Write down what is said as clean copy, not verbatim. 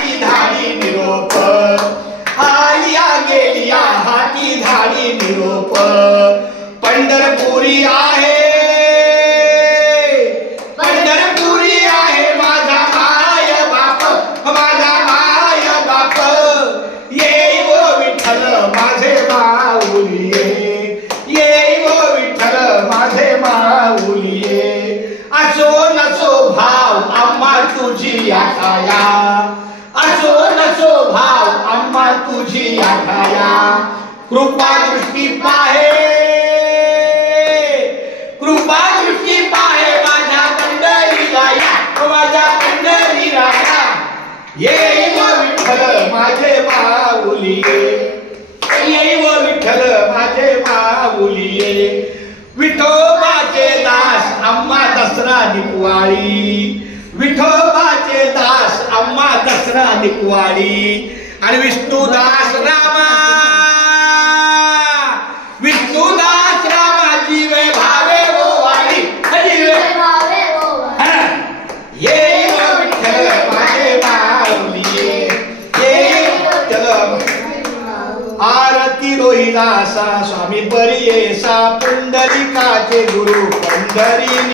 हाती धाडी निरोप आलिया गेलिया हाती धाडी निरोप पंढरपुरी आहे माझा माय बाप येई वो विठ्ठल माझे माऊलिये येई वो विठ्ठल माझे माऊलिये असो नसो भाव आम्हा तुझी आठाया असो नसो भाव आम्हा तुझी आठाया कृपा दृष्टी पाहे माझ्या पंढरीला येई वो विठ्ठल माझे माऊलिये येई वो विठ्ठल माझे माऊलिये विठोबाचे दास आम्हा दसरा दिवाळी विठोबाचे दास आम्हा दसरा दिवाळी आणि विष्णुदास रामा जीवे भावे वो वाली जीवे भावे वो वाली ये वो विठ्ठल माझे माऊलिये ये विठ्ठल आरती रोहिदासा स्वामी परियेसा पुंडलिकाचे गुरु पंढरी